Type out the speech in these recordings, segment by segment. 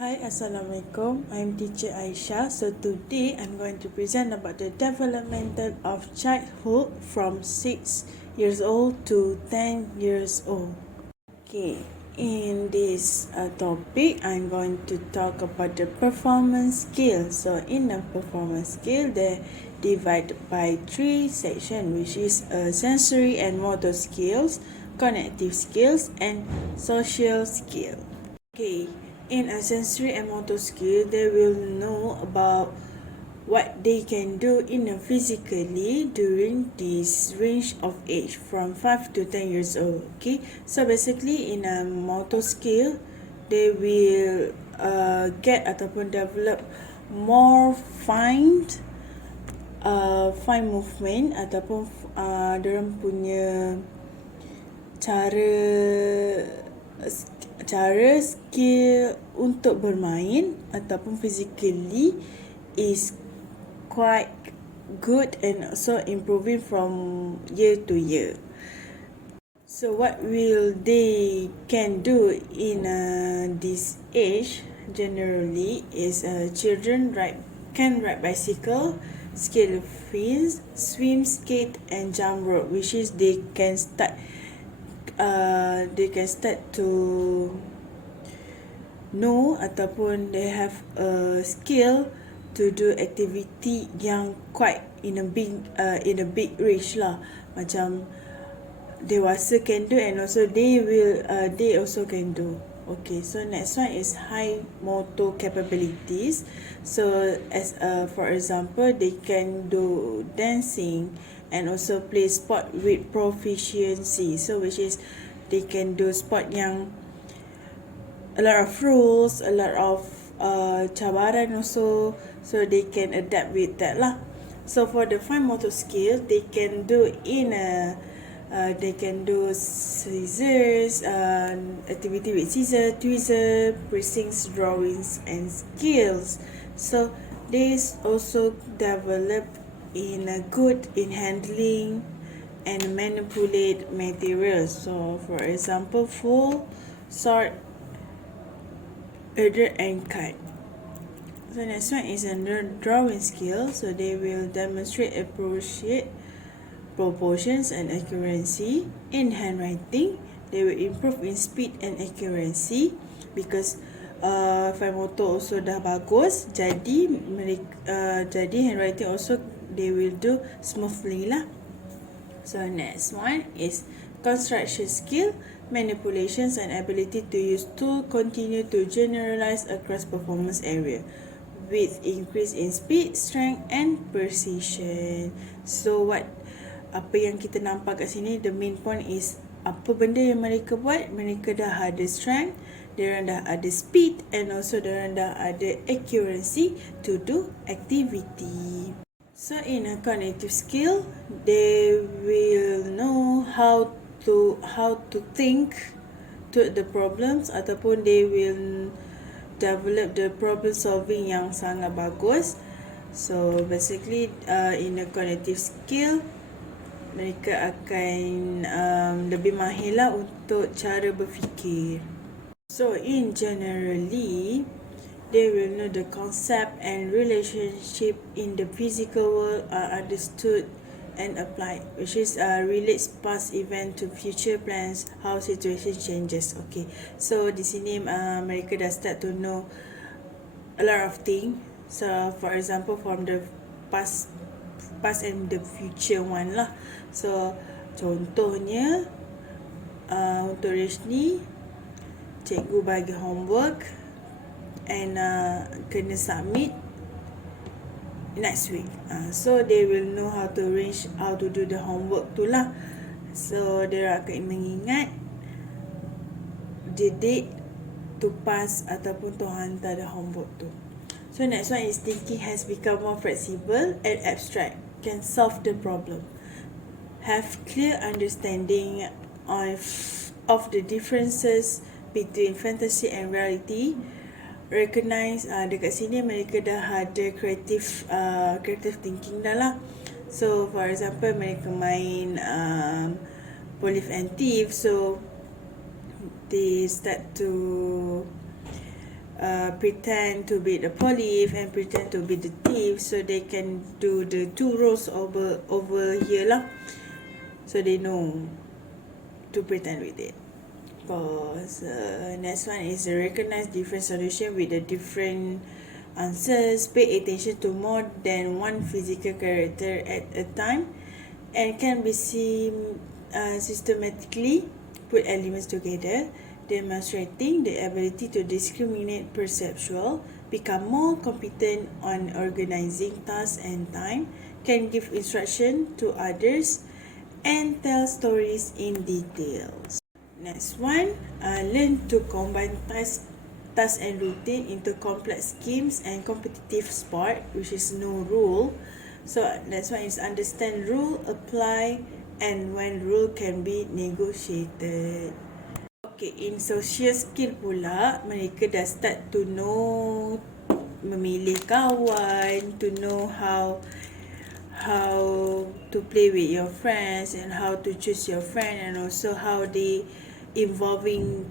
Hi, Assalamualaikum. I'm Teacher Aishah. So today I'm going to present about the developmental of childhood from 6 years old to 10 years old. Okay, in this topic, I'm going to talk about the performance skill. So in a performance skill, they divide by 3 sections, which is sensory and motor skills, cognitive skills, and social skill. Okay, in a sensory and motor skill, they will know about what they can do in a physically during this range of age from 5 to 10 years old. Okay, so basically in a motor skill, they will get ataupun develop more fine movement ataupun diorang punya cara skill untuk bermain ataupun physically is quite good and also improving from year to year. So what will they can do in this age generally is children can ride bicycle, scale fence, swim, skate and jump rope, which is they can start to know ataupun they have a skill to do activity yang quite in a big range lah, macam dewasa can do and also they also can do. Okay, so next one is high motor capabilities. So as for example, they can do dancing and also play sport with proficiency. So which is they can do sport yang a lot of rules, a lot of cabaran also, so they can adapt with that lah. So for the fine motor skill, they can do they can do scissors, activity with scissors, tweezers, pressings, drawings and skills. So they also develop in a good in handling and manipulate materials. So for example, full, sort, order and cut. So next one is under drawing skill. So they will demonstrate appropriate proportions and accuracy. In handwriting, they will improve in speed and accuracy because fine motor also dah bagus, jadi handwriting also they will do smoothly lah. So next one is construction skill, manipulations and ability to use tool continue to generalize across performance area with increase in speed, strength and precision. So apa yang kita nampak kat sini, the main point is apa benda yang mereka buat, mereka dah ada strength, diorang dah ada speed and also diorang dah ada accuracy to do activity. So in a cognitive skill, they will know how to think to the problems ataupun they will develop the problem solving yang sangat bagus. So basically in a cognitive skill, mereka akan lebih mahir lah untuk cara berfikir. So in generally, they will know the concept and relationship in the physical world are understood and applied, which is relates past event to future plans, how situation changes. Okay, so di sini mereka dah start to know a lot of things. So for example, from the past and the future one lah. So contohnya untuk Rishni, cikgu bagi homework and kena submit next week. So they will know how to arrange how to do the homework tu lah. So dia akan mengingat the date to pass ataupun to hantar the homework tu. So next one is thinking has become more flexible and abstract, can solve the problem, have clear understanding of the differences between fantasy and reality, recognize dekat sini mereka dah ada creative thinking dah lah. So for example, mereka main police and thief, so they start to pretend to be the police and pretend to be the thief, so they can do the two roles over here lah, so they know to pretend with it. Because next one is recognize different solution with the different answers. Pay attention to more than one physical character at a time, and can be systematically put elements together, demonstrating the ability to discriminate perceptual, become more competent on organizing tasks and time, can give instruction to others, and tell stories in details. Next one, learn to combine task and routine into complex schemes and competitive sport, which is no rule. So next one is understand rule, apply, and when rule can be negotiated. Okay, in social skill pula, mereka dah start to know memilih kawan, to know how to play with your friends and how to choose your friend, and also how they involving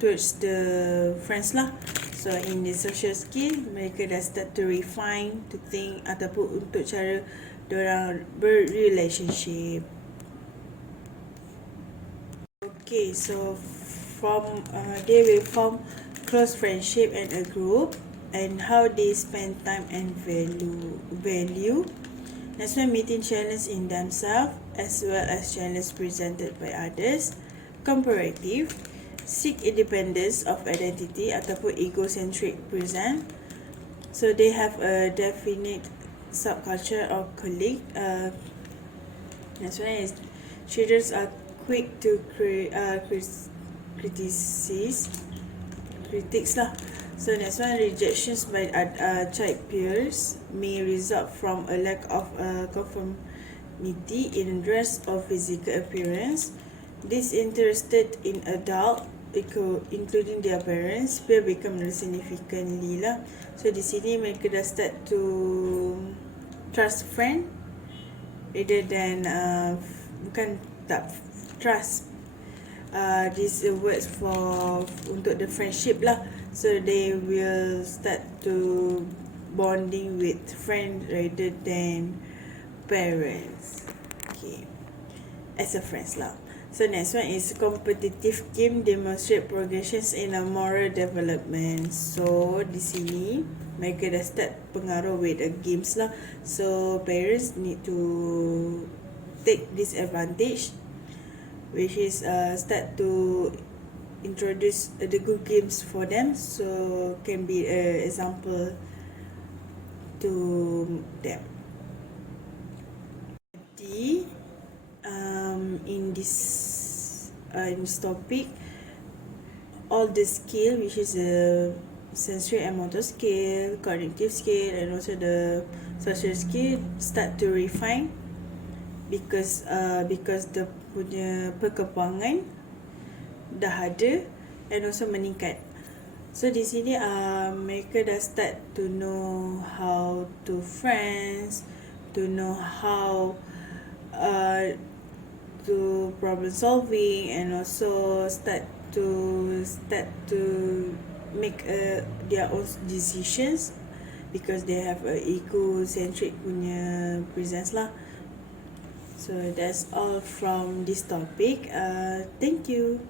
towards the friends lah. So in the social skill, mereka dah start to refine, to think ataupun untuk cara diorang berrelationship. Okay, so from they will form close friendship and a group, and how they spend time and value. Next one, meeting challenge in themselves as well as challenge presented by others. Comparative, seek independence of identity ataupun egocentric present. So they have a definite subculture or colleague. Next one is children are quick to critics lah. So next one, rejections by child peers may result from a lack of conformity in dress or physical appearance. Disinterested in adult, including their parents, peer become significantly lah. So di sini mereka dah start to trust friend rather than bukan tak trust. These words for untuk the friendship lah. So they will start to bonding with friends rather than parents. Okay, as a friends lah. So next one is competitive game demonstrate progressions in a moral development. So di sini mereka dah start pengaruh with the games lah. So parents need to take this advantage, which is start to introduce the good games for them, so can be an example to them. In this topic, all the skill, which is the sensory and motor skill, cognitive skill, and also the social skill, start to refine because the punya perkembangan dah ada and also meningkat. So di sini mereka dah start to know how to friends, to know how to problem solving, and also start to make their own decisions because they have a egocentric punya presence lah. So that's all from this topic. Thank you.